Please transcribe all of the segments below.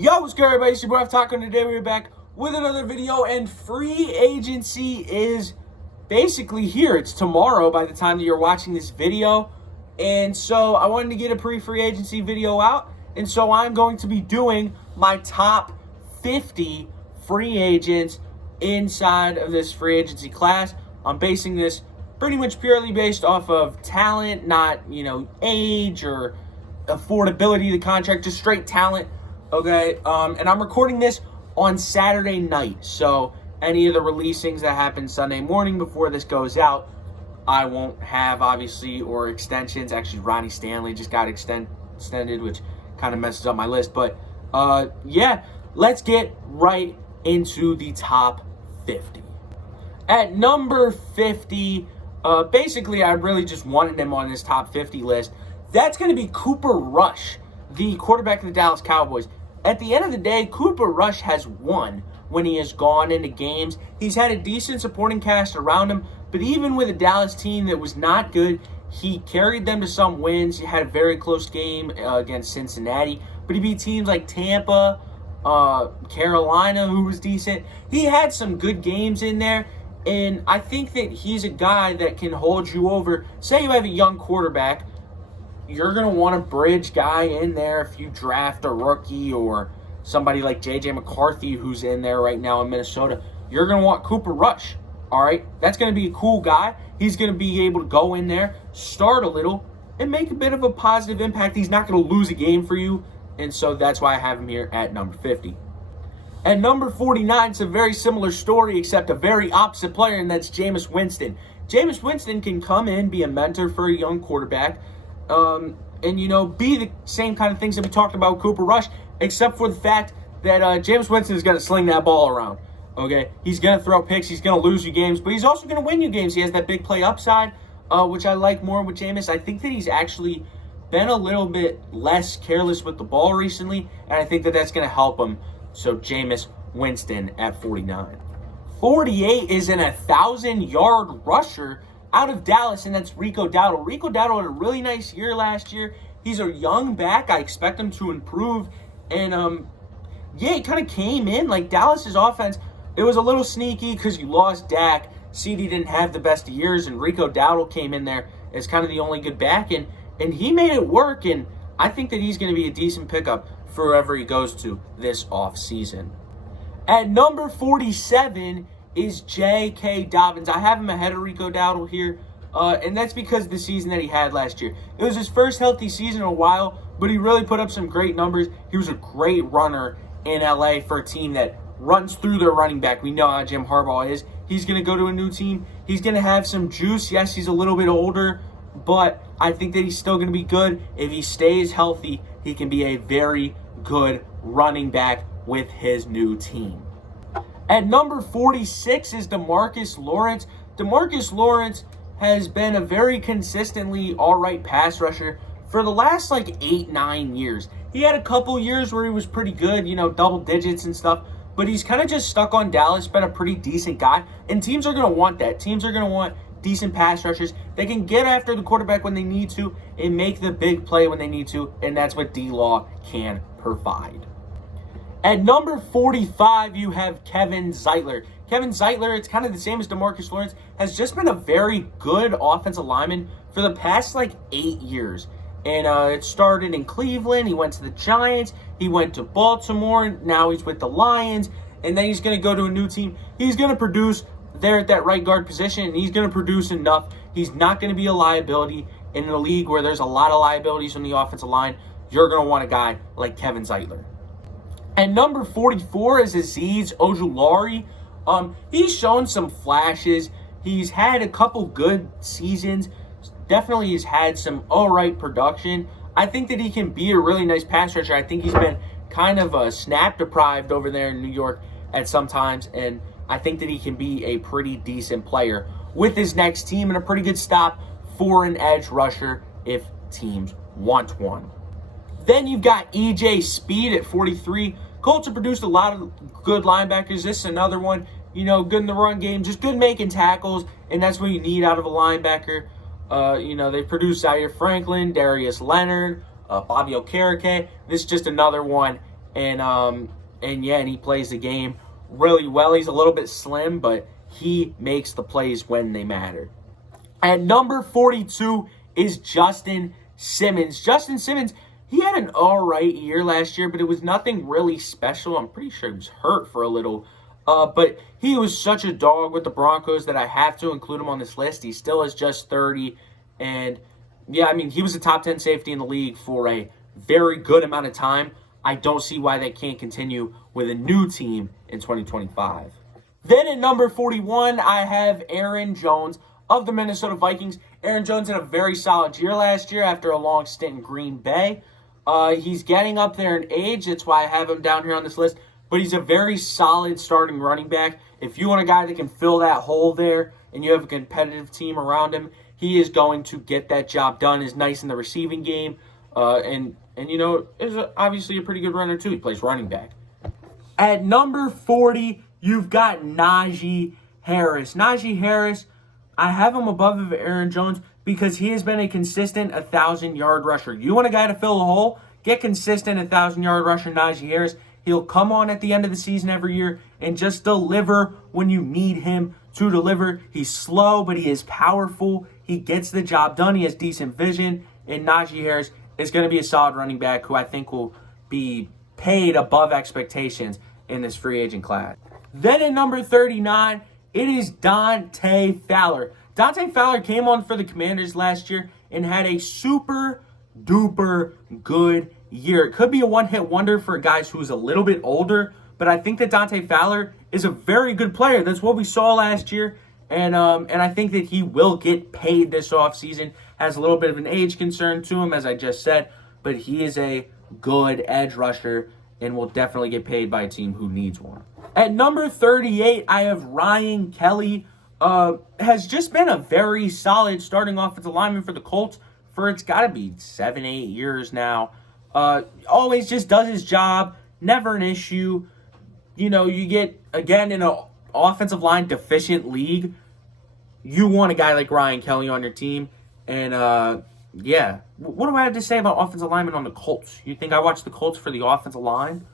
Yo, what's good, everybody? It's your boy Taco, and today we're back with another video, and free agency is basically here. It's tomorrow by the time that you're watching this video, and so I wanted to get a pre-free agency video out, and so I'm going to be doing my top 50 free agents inside of this free agency class. I'm basing this pretty much purely based off of talent, not, age or affordability of the contract, just straight talent. Okay, and I'm recording this on Saturday night, so any of the releasings that happen Sunday morning before this goes out, I won't have, obviously, or extensions. Actually, Ronnie Stanley just got extended, which kind of messes up my list. But, yeah, let's get right into the top 50. At number 50, basically, I really just wanted him on this top 50 list. That's going to be Cooper Rush, the quarterback of the Dallas Cowboys. At the end of the day, Cooper Rush has won when he has gone into games. He's had a decent supporting cast around him, but even with a Dallas team that was not good, he carried them to some wins. He had a very close game against Cincinnati, but he beat teams like Tampa, Carolina, who was decent. He had some good games in there, and I think that he's a guy that can hold you over. Say you have a young quarterback, you're going to want a bridge guy in there if you draft a rookie or somebody like J.J. McCarthy who's in there right now in Minnesota. You're going to want Cooper Rush, all right? That's going to be a cool guy. He's going to be able to go in there, start a little, and make a bit of a positive impact. He's not going to lose a game for you, and so that's why I have him here at number 50. At number 49, it's a very similar story except a very opposite player, and that's Jameis Winston. Jameis Winston can come in, be a mentor for a young quarterback, and, be the same kind of things that we talked about with Cooper Rush, except for the fact that Jameis Winston is going to sling that ball around, okay? He's going to throw picks. He's going to lose you games, but he's also going to win you games. He has that big play upside, which I like more with Jameis. I think that he's actually been a little bit less careless with the ball recently, and I think that that's going to help him. So Jameis Winston at 49. 48 is an 1,000-yard rusher out of Dallas, and that's Rico Dowdle. Rico Dowdle had a really nice year last year. He's a young back. I expect him to improve. And, he kind of came in. Like, Dallas's offense, it was a little sneaky because you lost Dak. CD didn't have the best of years, and Rico Dowdle came in there as kind of the only good back. And he made it work, and I think that he's going to be a decent pickup for whoever he goes to this offseason. At number 47 is J.K. Dobbins. I have him ahead of Rico Dowdle here, and that's because of the season that he had last year. It was his first healthy season in a while, but he really put up some great numbers. He was a great runner in L.A. for a team that runs through their running back. We know how Jim Harbaugh is. He's going to go to a new team. He's going to have some juice. Yes, he's a little bit older, but I think that he's still going to be good. If he stays healthy, he can be a very good running back with his new team. At number 46 is DeMarcus Lawrence. DeMarcus Lawrence has been a very consistently all-right pass rusher for the last, 8-9 years. He had a couple years where he was pretty good, double digits and stuff, but he's kind of just stuck on Dallas, been a pretty decent guy, and teams are going to want that. Teams are going to want decent pass rushers. They can get after the quarterback when they need to and make the big play when they need to, and that's what D-Law can provide. At number 45, you have Kevin Zeitler. Kevin Zeitler, it's kind of the same as DeMarcus Lawrence, has just been a very good offensive lineman for the past, 8 years. And it started in Cleveland. He went to the Giants. He went to Baltimore. Now he's with the Lions. And then he's going to go to a new team. He's going to produce there at that right guard position, and he's going to produce enough. He's not going to be a liability in a league where there's a lot of liabilities on the offensive line. You're going to want a guy like Kevin Zeitler. And number 44 is Azeez Ojulari. He's shown some flashes. He's had a couple good seasons. Definitely has had some all-right production. I think that he can be a really nice pass rusher. I think he's been kind of snap-deprived over there in New York at some times, and I think that he can be a pretty decent player with his next team and a pretty good stop for an edge rusher if teams want one. Then you've got E.J. Speed at 43. Colts have produced a lot of good linebackers. This is another one, good in the run game, just good making tackles, and that's what you need out of a linebacker. They produced Zaire Franklin, Darius Leonard, Bobby Okereke. This is just another one and he plays the game really well. He's a little bit slim, but he makes the plays when they matter. At number 42 is Justin Simmons. Justin Simmons, he had an all right year last year, but it was nothing really special. I'm pretty sure he was hurt for a little. But he was such a dog with the Broncos that I have to include him on this list. He still is just 30. And, yeah, I mean, he was a top 10 safety in the league for a very good amount of time. I don't see why that can't continue with a new team in 2025. Then at number 41, I have Aaron Jones of the Minnesota Vikings. Aaron Jones had a very solid year last year after a long stint in Green Bay. He's getting up there in age. That's why I have him down here on this list. But he's a very solid starting running back. If you want a guy that can fill that hole there and you have a competitive team around him, he is going to get that job done. He's nice in the receiving game. And is obviously a pretty good runner too. He plays running back. At number 40, you've got Najee Harris. Najee Harris, I have him above Aaron Jones because he has been a consistent 1,000-yard rusher. You want a guy to fill a hole? Get consistent 1,000-yard rusher Najee Harris. He'll come on at the end of the season every year and just deliver when you need him to deliver. He's slow, but he is powerful. He gets the job done. He has decent vision. And Najee Harris is going to be a solid running back who I think will be paid above expectations in this free agent class. Then at number 39, it is Dante Fowler. Dante Fowler came on for the Commanders last year and had a super duper good year. It could be a one-hit wonder for guys who's a little bit older, but I think that Dante Fowler is a very good player. That's what we saw last year, and I think that he will get paid this offseason. Has a little bit of an age concern to him, as I just said, but he is a good edge rusher and will definitely get paid by a team who needs one. At number 38, I have Ryan Kelly. Has just been a very solid starting offensive lineman for the Colts for it's got to be 7-8 years now. Always just does his job, never an issue. You get, again, in an offensive line deficient league, you want a guy like Ryan Kelly on your team. And, yeah. What do I have to say about offensive linemen on the Colts? You think I watch the Colts for the offensive line?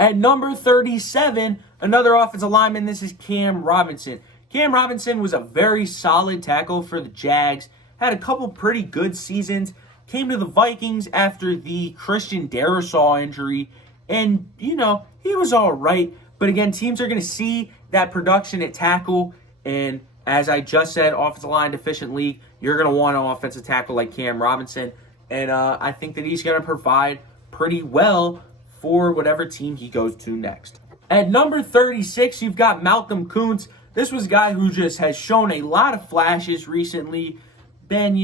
At number 37, another offensive lineman, this is Cam Robinson. Cam Robinson was a very solid tackle for the Jags, had a couple pretty good seasons, came to the Vikings after the Christian Darrisaw injury, and, he was all right. But again, teams are going to see that production at tackle, and as I just said, offensive line deficient league, you're going to want an offensive tackle like Cam Robinson, and I think that he's going to provide pretty well for whatever team he goes to next. At number 36, you've got Malcolm Koonce. This was a guy who just has shown a lot of flashes recently. Then,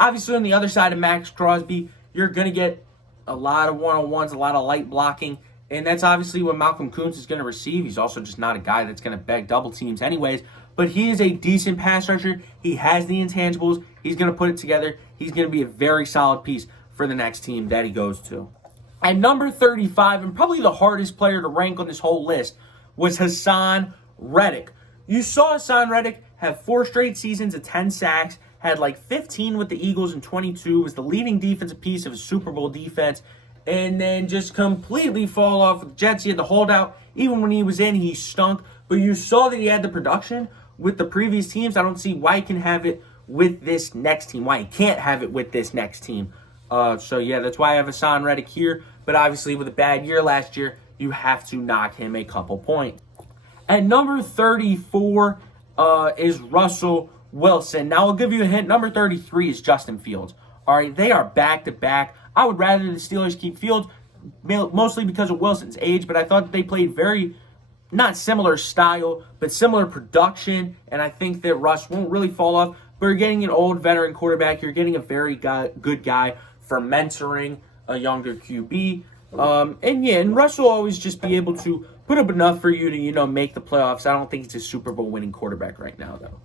obviously on the other side of Max Crosby, you're going to get a lot of one-on-ones, a lot of light blocking, and that's obviously what Malcolm Koonce is going to receive. He's also just not a guy that's going to beg double teams anyways, but he is a decent pass rusher. He has the intangibles. He's going to put it together. He's going to be a very solid piece for the next team that he goes to. At number 35, and probably the hardest player to rank on this whole list, was Hassan Reddick. You saw Hassan Reddick have 4 straight seasons of 10 sacks, had like 15 with the Eagles and 22, was the leading defensive piece of a Super Bowl defense, and then just completely fall off with the Jets. He had the holdout. Even when he was in, he stunk. But you saw that he had the production with the previous teams. I don't see why he can have it with this next team, why he can't have it with this next team. So, yeah, that's why I have Hassan Reddick here. But obviously, with a bad year last year, you have to knock him a couple points. At number 34 is Russell Wilson. Now, I'll give you a hint. Number 33 is Justin Fields. All right, they are back-to-back. I would rather the Steelers keep Fields, mostly because of Wilson's age, but I thought that they played very, not similar style, but similar production, and I think that Russ won't really fall off. But you're getting an old veteran quarterback. You're getting a very good guy for mentoring a younger QB. And Russ will always just be able to put up enough for you to, make the playoffs. I don't think he's a Super Bowl winning quarterback right now, though.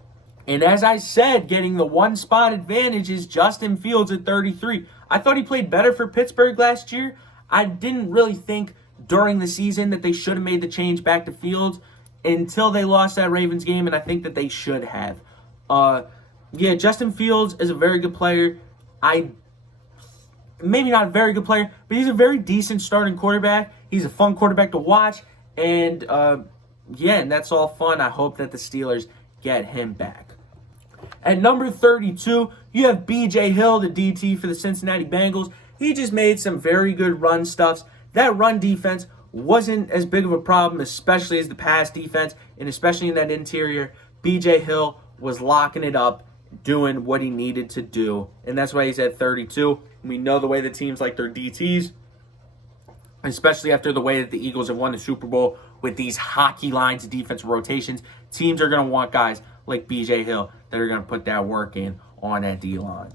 And as I said, getting the one spot advantage is Justin Fields at 33. I thought he played better for Pittsburgh last year. I didn't really think during the season that they should have made the change back to Fields until they lost that Ravens game, and I think that they should have. Justin Fields is a very good player. Maybe not a very good player, but he's a very decent starting quarterback. He's a fun quarterback to watch. And, yeah, and that's all fun. I hope that the Steelers get him back. At number 32, you have B.J. Hill, the DT for the Cincinnati Bengals. He just made some very good run stuffs. That run defense wasn't as big of a problem, especially as the pass defense, and especially in that interior. B.J. Hill was locking it up, doing what he needed to do, and that's why he's at 32. We know the way the teams like their DTs, especially after the way that the Eagles have won the Super Bowl with these hockey lines of defensive rotations. Teams are going to want guys like B.J. Hill that are going to put that work in on that D-line.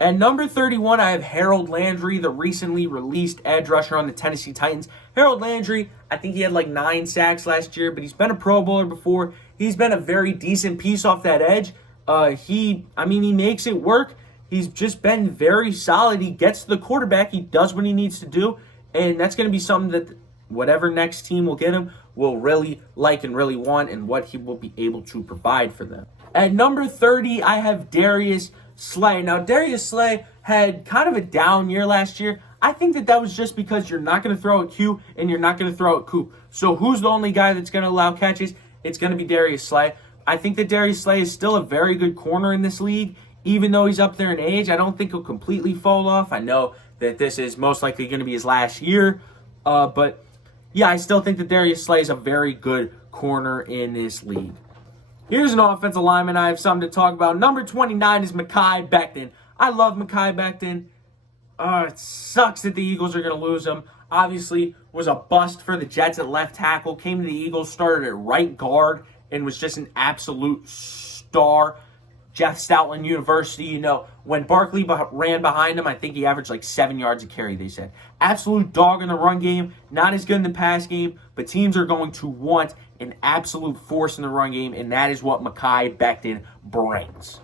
At number 31, I have Harold Landry, the recently released edge rusher on the Tennessee Titans. Harold Landry, I think he had like 9 sacks last year, but he's been a Pro Bowler before. He's been a very decent piece off that edge. He makes it work. He's just been very solid. He gets to the quarterback. He does what he needs to do. And that's going to be something that whatever next team will get him will really like and really want, and what he will be able to provide for them. At number 30, I have Darius Slay. Now, Darius Slay had kind of a down year last year. I think that was just because you're not going to throw at Q and you're not going to throw at Coop. So who's the only guy that's going to allow catches? It's going to be Darius Slay. I think that Darius Slay is still a very good corner in this league. Even though he's up there in age, I don't think he'll completely fall off. I know that this is most likely going to be his last year. But, yeah, I still think that Darius Slay is a very good corner in this league. Here's an offensive lineman I have something to talk about. Number 29 is Mekhi Becton. I love Mekhi Becton. It sucks that the Eagles are going to lose him. Obviously, was a bust for the Jets at left tackle. Came to the Eagles, started at right guard, and was just an absolute star. Jeff Stoutland University, when Barkley ran behind him, I think he averaged like 7 yards a carry, they said. Absolute dog in the run game, not as good in the pass game, but teams are going to want an absolute force in the run game, and that is what Mekhi Becton brings.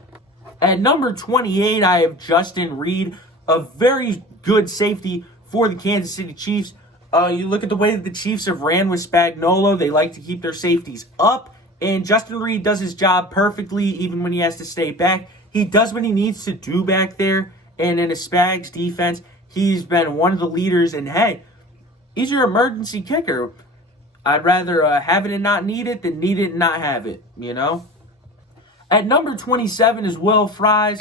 At number 28, I have Justin Reed, a very good safety for the Kansas City Chiefs. You look at the way that the Chiefs have ran with Spagnuolo, they like to keep their safeties up. And Justin Reed does his job perfectly, even when he has to stay back. He does what he needs to do back there. And in a Spags defense, he's been one of the leaders. And hey, he's your emergency kicker. I'd rather have it and not need it than need it and not have it, At number 27 is Will Fries.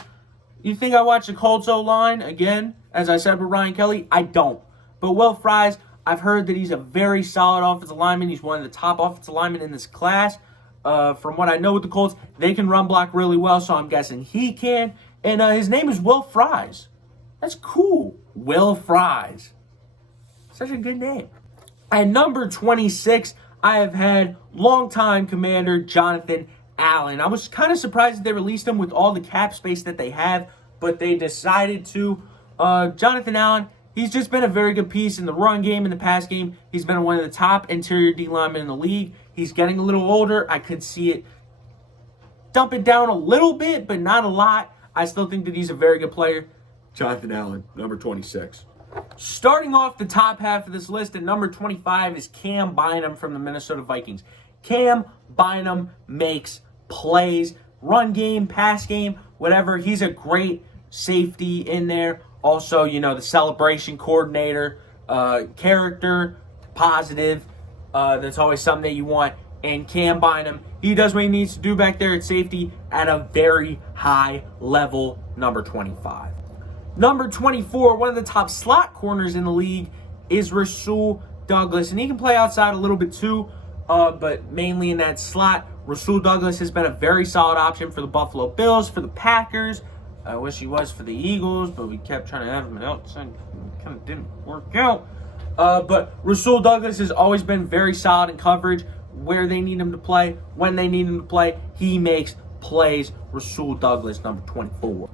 You think I watch the Colts O-line again, as I said with Ryan Kelly? I don't. But Will Fries, I've heard that he's a very solid offensive lineman. He's one of the top offensive linemen in this class. From what I know with the Colts, they can run block really well, so I'm guessing he can. And his name is Will Fries. That's cool. Will Fries. Such a good name. At number 26, I have had longtime commander Jonathan Allen. I was kind of surprised that they released him with all the cap space that they have, but they decided to. Jonathan Allen, he's just been a very good piece in the run game, in the pass game. He's been one of the top interior D linemen in the league. He's getting a little older. I could see it dump it down a little bit, but not a lot. I still think that he's a very good player. Jonathan Allen, number 26. Starting off the top half of this list at number 25 is Cam Bynum from the Minnesota Vikings. Cam Bynum makes plays, run game, pass game, whatever. He's a great safety in there. Also, the celebration coordinator, character, positive. That's always something that you want. And Cam Bynum, he does what he needs to do back there at safety at a very high level, number 25. Number 24, one of the top slot corners in the league is Rasul Douglas. And he can play outside a little bit too, but mainly in that slot. Rasul Douglas has been a very solid option for the Buffalo Bills, for the Packers. I wish he was for the Eagles, but we kept trying to have him outside. It kind of didn't work out. But Rasul Douglas has always been very solid in coverage where they need him to play, when they need him to play. He makes plays. Rasul Douglas, number 24.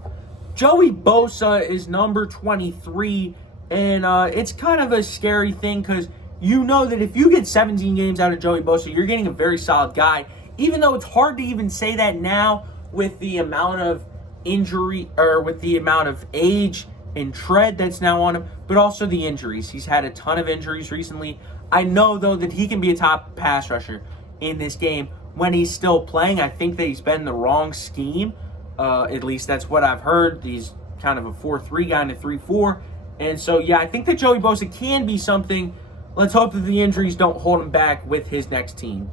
Joey Bosa is number 23, and it's kind of a scary thing because you know that if you get 17 games out of Joey Bosa, you're getting a very solid guy, even though it's hard to even say that now with the amount of injury or with the amount of age and tread that's now on him, but also the injuries. He's had a ton of injuries recently. I know, though, that he can be a top pass rusher in this game when he's still playing. I think that he's been in the wrong scheme. At least that's what I've heard. He's kind of a 4-3 guy in a 3-4. And so, yeah, I think that Joey Bosa can be something let's hope that the injuries don't hold him back with his next team.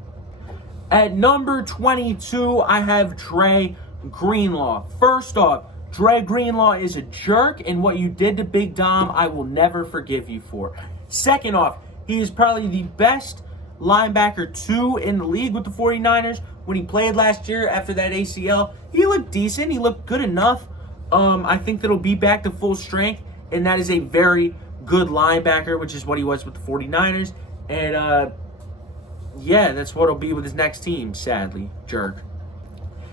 At number 22, I have Dre Greenlaw. First off, Dre Greenlaw is a jerk, and what you did to Big Dom, I will never forgive you for. Second off, he is probably the best linebacker 2 in the league with the 49ers. When he played last year after that ACL, he looked decent. He looked good enough. I think that he'll be back to full strength, and that is a very good linebacker, which is what he was with the 49ers. And, yeah, that's what he'll be with his next team, sadly. Jerk.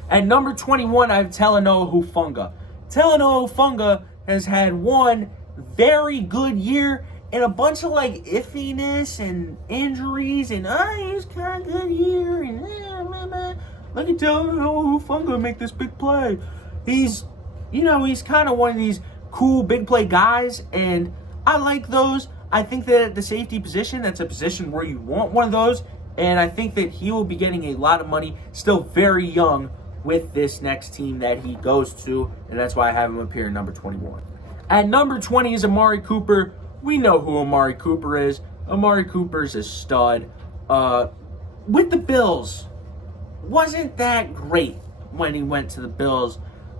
At number 21, I have Talanoa Hufanga. Talanoa Hufanga has had one very good year and a bunch of, like, iffiness and injuries and, he's kind of good here. And, look at Talanoa Hufanga make this big play. He's kind of one of these cool big play guys, and I like those. I think that at the safety position, that's a position where you want one of those. And I think that he will be getting a lot of money, still very young, with this next team that he goes to. And that's why I have him up here at number 21. At number 20 is Amari Cooper. We know who Amari Cooper is. Amari Cooper's a stud. With the Bills, wasn't that great when he went to the Bills.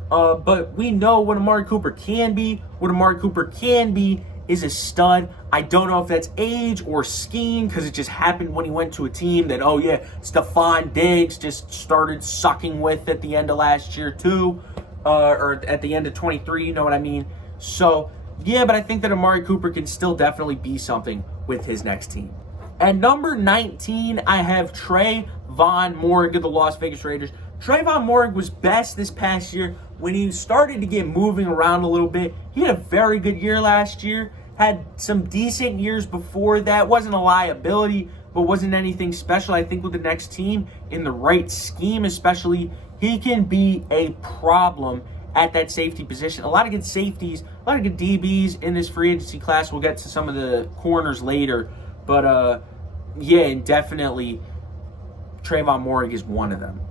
But we know what Amari Cooper can be. What Amari Cooper can be is a stud. I don't know if that's age or scheme, because it just happened when he went to a team that, Stephon Diggs just started sucking with at the end of last year too, or at the end of 23, you know what I mean? So, yeah, but I think that Amari Cooper can still definitely be something with his next team. At number 19, I have Trayvon Moehrig of the Las Vegas Raiders. Trayvon Moehrig was best this past year when he started to get moving around a little bit. He had a very good year last year. Had some decent years before that. Wasn't a liability, but wasn't anything special. I think with the next team, in the right scheme especially, he can be a problem at that safety position. A lot of good safeties, a lot of good DBs in this free agency class. We'll get to some of the corners later. But, yeah, and definitely Trayvon Moehrig is one of them.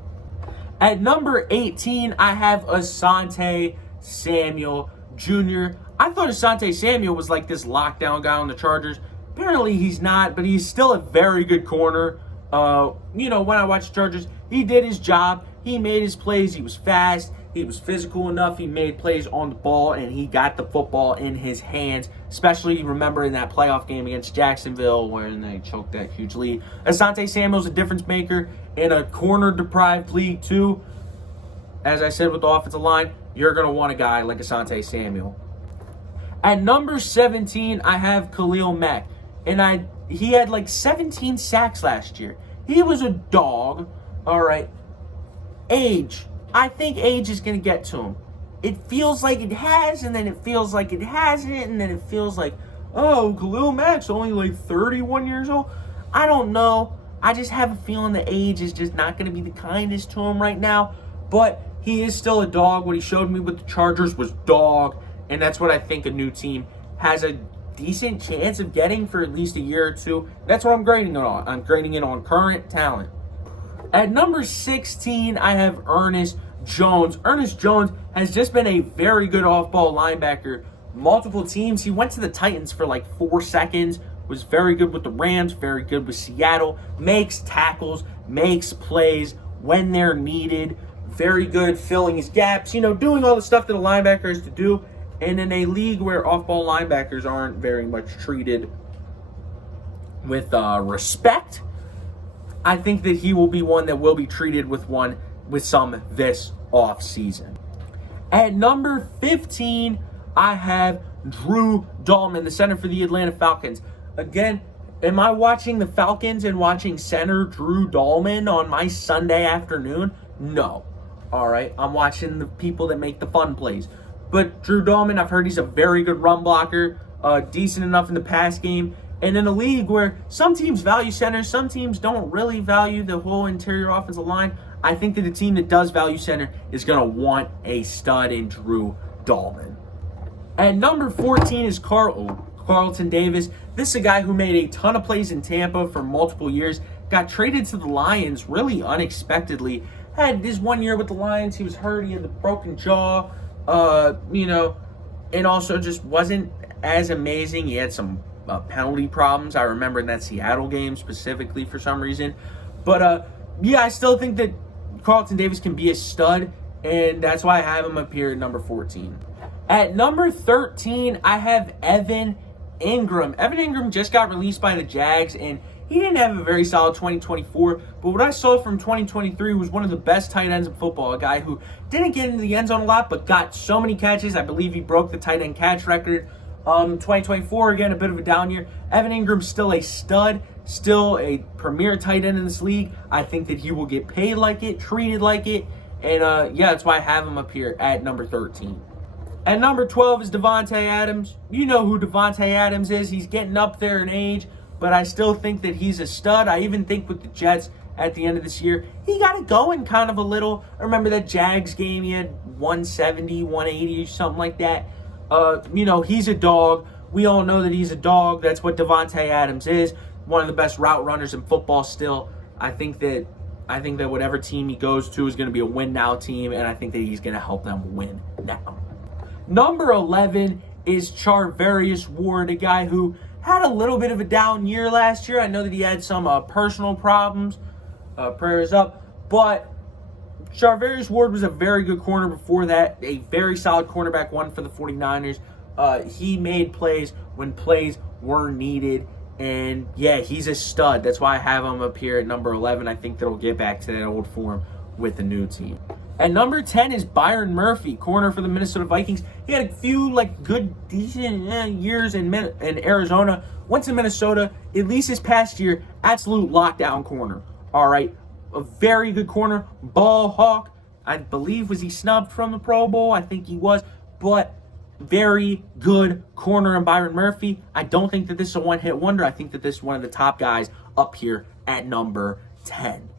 At number 18, I have Asante Samuel Jr. I thought Asante Samuel was like this lockdown guy on the Chargers. Apparently he's not, but he's still a very good corner. When I watched Chargers, he did his job. He made his plays. He was fast. He was physical enough. He made plays on the ball, and he got the football in his hands, especially remember in that playoff game against Jacksonville where they choked that huge lead. Asante Samuel's a difference maker in a corner-deprived league too. As I said with the offensive line, you're going to want a guy like Asante Samuel. At number 17, I have Khalil Mack. And he had like 17 sacks last year. He was a dog. All right. Age. I think age is going to get to him. It feels like it has, and then it feels like it hasn't, and then it feels like, Khalil Mack's only like 31 years old. I don't know. I just have a feeling the age is just not going to be the kindest to him right now. But he is still a dog. What he showed me with the Chargers was dog. And that's what I think a new team has a decent chance of getting for at least a year or two. That's what I'm grading it on. I'm grading it on current talent. At number 16, I have Ernest Jones. Ernest Jones has just been a very good off-ball linebacker. Multiple teams. He went to the Titans for like 4 seconds. Was very good with the Rams. Very good with Seattle. Makes tackles. Makes plays when they're needed. Very good filling his gaps. Doing all the stuff that a linebacker is to do. And in a league where off-ball linebackers aren't very much treated with respect, I think that he will be one that will be treated with some this offseason. At number 15, I have Drew Dalman, the center for the Atlanta Falcons. Again, am I watching the Falcons and watching center Drew Dalman on my Sunday afternoon? No. All right, I'm watching the people that make the fun plays. But Drew Dalman, I've heard he's a very good run blocker, decent enough in the pass game. And in a league where some teams value centers, some teams don't really value the whole interior offensive line, I think that a team that does value center is going to want a stud in Drew Dalman. At number 14 is Carlton Davis. This is a guy who made a ton of plays in Tampa for multiple years, got traded to the Lions really unexpectedly. Had his 1 year with the Lions, he was hurt, he had the broken jaw, and also just wasn't as amazing. He had some penalty problems. I remember in that Seattle game specifically for some reason. But yeah, I still think that Carlton Davis can be a stud, and that's why I have him up here at number 14. At number 13, I have Evan Ingram. Evan Ingram just got released by the Jags, and he didn't have a very solid 2024, but what I saw from 2023 was one of the best tight ends in football, a guy who didn't get into the end zone a lot, but got so many catches. I believe he broke the tight end catch record. 2024, again, a bit of a down year. Evan Ingram's still a stud, still a premier tight end in this league. I think that he will get paid like it, treated like it, and yeah, that's why I have him up here at number 13. At number 12 is Davante Adams. You know who Davante Adams is. He's getting up there in age, but I still think that he's a stud. I even think with the Jets at the end of this year, he got it going kind of a little. I remember that Jags game, he had 170, 180, something like that. You know, he's a dog. We all know that he's a dog. That's what Davante Adams is. One of the best route runners in football still. I think that whatever team he goes to is going to be a win now team, and I think that he's going to help them win now. Number 11 is Charvarius Ward, a guy who had a little bit of a down year last year. I know that he had some personal problems. Prayers up. But Charvarius Ward was a very good corner before that. A very solid cornerback one for the 49ers. He made plays when plays were needed. And yeah, he's a stud. That's why I have him up here at number 11. I think that he'll get back to that old form with the new team. At number 10 is Byron Murphy, corner for the Minnesota Vikings. He had a few good, decent years in Arizona. Went to Minnesota, at least this past year, absolute lockdown corner. All right, a very good corner, ball hawk. I believe, was he snubbed from the Pro Bowl? I think he was, but very good corner in Byron Murphy. I don't think that this is a one-hit wonder. I think that this is one of the top guys up here at number 10.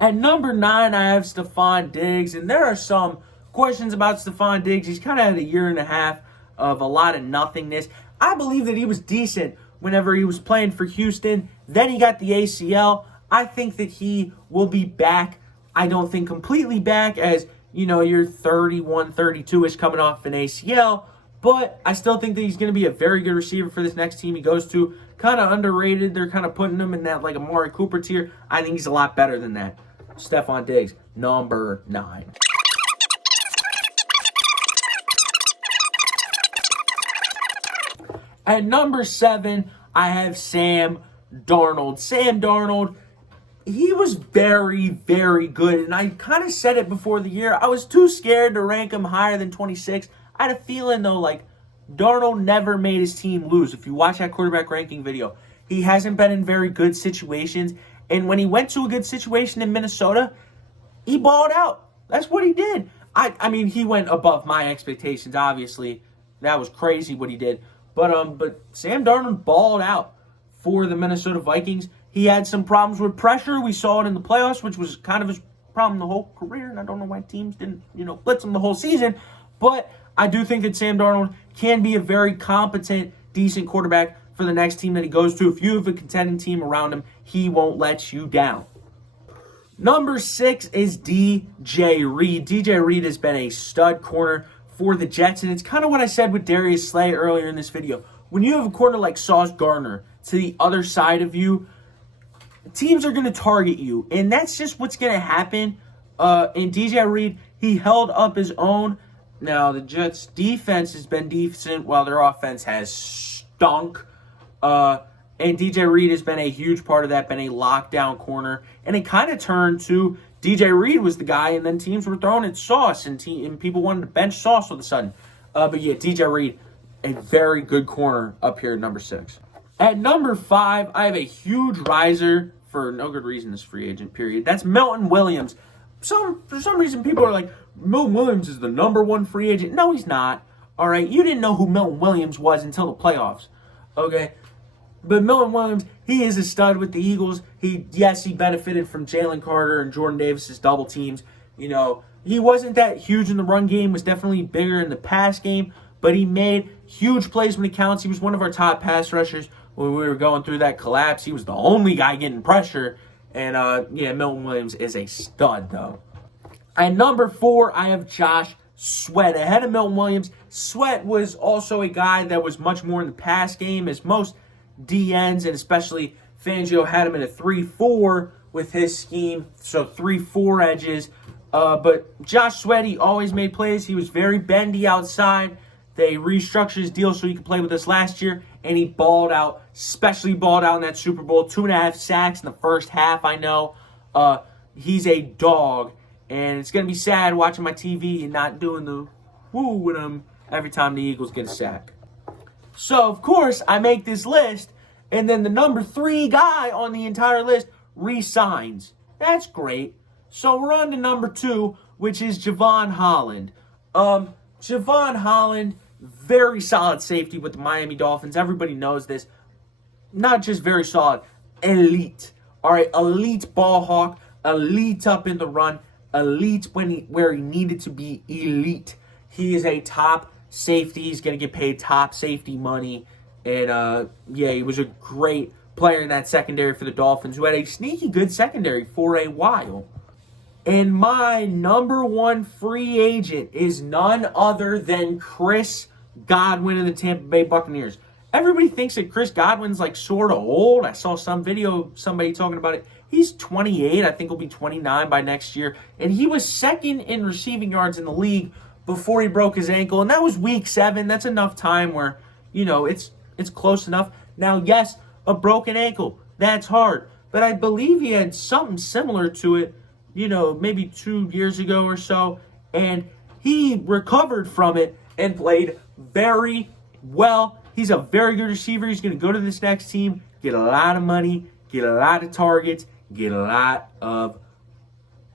At number 9, I have Stephon Diggs, and there are some questions about Stephon Diggs. He's kind of had a year and a half of a lot of nothingness. I believe that he was decent whenever he was playing for Houston. Then he got the ACL. I think that he will be back. I don't think completely back, as, you know, you're 31, 32-ish coming off an ACL, but I still think that he's going to be a very good receiver for this next team he goes to. Kind of underrated. They're kind of putting him in that, like, Amari Cooper tier. I think he's a lot better than that. Stephon Diggs, number 9. At number 7, I have Sam Darnold. Sam Darnold, he was very, very good. And I kind of said it before the year. I was too scared to rank him higher than 26. I had a feeling, though, like, Darnold never made his team lose. If you watch that quarterback ranking video, he hasn't been in very good situations. And when he went to a good situation in Minnesota, he balled out. That's what he did. I mean, he went above my expectations, obviously. That was crazy what he did. But Sam Darnold balled out for the Minnesota Vikings. He had some problems with pressure. We saw it in the playoffs, which was kind of his problem the whole career. And I don't know why teams didn't, blitz him the whole season. But I do think that Sam Darnold can be a very competent, decent quarterback for the next team that he goes to. If you have a contending team around him, he won't let you down. Number 6 is DJ Reed. DJ Reed has been a stud corner for the Jets, and it's kind of what I said with Darius Slay earlier in this video. When you have a corner like Sauce Gardner to the other side of you, teams are going to target you, and that's just what's going to happen. And DJ Reed, he held up his own. Now, the Jets' defense has been decent while their offense has stunk. And DJ Reed has been a huge part of that, been a lockdown corner. And it kind of turned to DJ Reed was the guy, and then teams were throwing at Sauce, and people wanted to bench Sauce all of a sudden. But yeah, DJ Reed, a very good corner up here at number 6. At number 5, I have a huge riser for no good reason this free agent period. That's Milton Williams. For some reason, people are like, Milton Williams is the number 1 free agent. No, he's not. All right, you didn't know who Milton Williams was until the playoffs. Okay, but Milton Williams, he is a stud with the Eagles. He benefited from Jalen Carter and Jordan Davis's double teams. He wasn't that huge in the run game, was definitely bigger in the pass game, but he made huge plays when it counts. He was one of our top pass rushers when we were going through that collapse. He was the only guy getting pressure, and Milton Williams is a stud, though. At number 4, I have Josh Sweat. Ahead of Milton Williams, Sweat was also a guy that was much more in the pass game, as most DNs, and especially Fangio had him in a 3-4 with his scheme, so 3-4 edges. But Josh Sweaty always made plays. He was very bendy outside. They restructured his deal so he could play with us last year, and he balled out, especially balled out in that Super Bowl. 2.5 sacks in the first half, I know. He's a dog, and it's going to be sad watching my TV and not doing the woo with him every time the Eagles get a sack. So, of course, I make this list, and then the number 3 guy on the entire list resigns. That's great. So we're on to number 2, which is Javon Holland. Javon Holland, very solid safety with the Miami Dolphins. Everybody knows this. Not just very solid, elite. All right, elite ball hawk, elite up in the run, elite where he needed to be elite. He is a top safety. He's going to get paid top safety money. And, yeah, he was a great player in that secondary for the Dolphins, who had a sneaky good secondary for a while. And my number 1 free agent is none other than Chris Godwin of the Tampa Bay Buccaneers. Everybody thinks that Chris Godwin's like sort of old. I saw some video, somebody talking about it. He's 28. I think he'll be 29 by next year. And he was second in receiving yards in the league before he broke his ankle. And that was week 7. That's enough time where, you know, it's close enough. Now, yes, a broken ankle. That's hard. But I believe he had something similar to it, you know, maybe 2 years ago or so. And he recovered from it and played very well. He's a very good receiver. He's going to go to this next team, get a lot of money, get a lot of targets, get a lot of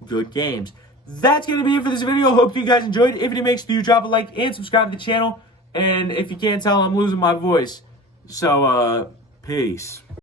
good games. That's going to be it for this video. Hope you guys enjoyed. If you did, make sure you drop a like and subscribe to the channel. And if you can't tell, I'm losing my voice. So, peace.